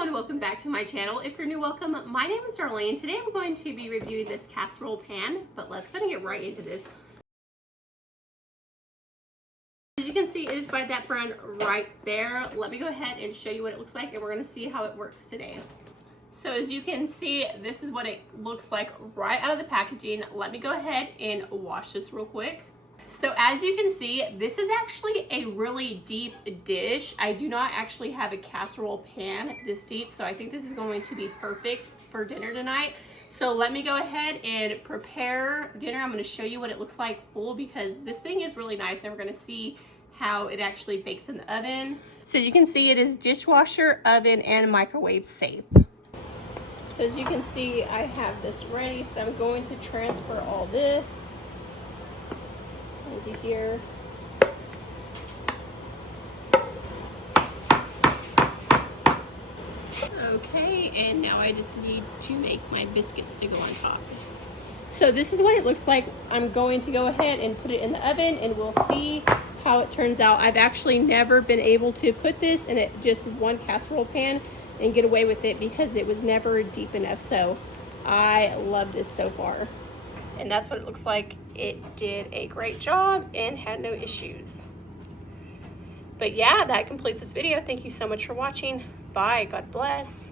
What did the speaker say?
everyone, welcome back to my channel. If you're new, welcome. My name is Darlene. Today I'm going to be reviewing this casserole pan, but let's go and get right into this. As you can see, it is by that brand right there. Let me go ahead and show you what it looks like, and we're going to see how it works today. So as you can see, this is what it looks like right out of the packaging. Let me go ahead and wash this real quick. So as you can see, this is actually a really deep dish. I do not actually have a casserole pan this deep, so I think this is going to be perfect for dinner tonight. So let me go ahead and prepare dinner. I'm going to show you what it looks like full, because this thing is really nice, and we're going to see how it actually bakes in the oven. So as you can see, it is dishwasher, oven, and microwave safe. So as you can see, I have this ready, so I'm going to transfer all this into here. Okay, and now I just need to make my biscuits to go on top. So this is what it looks like. I'm going to go ahead and put it in the oven, and we'll see how it turns out. I've actually never been able to put this in just one casserole pan and get away with it because it was never deep enough. So I love this so far. And that's what it looks like. It did a great job and had no issues. But yeah, that completes this video. Thank you so much for watching. Bye. God bless.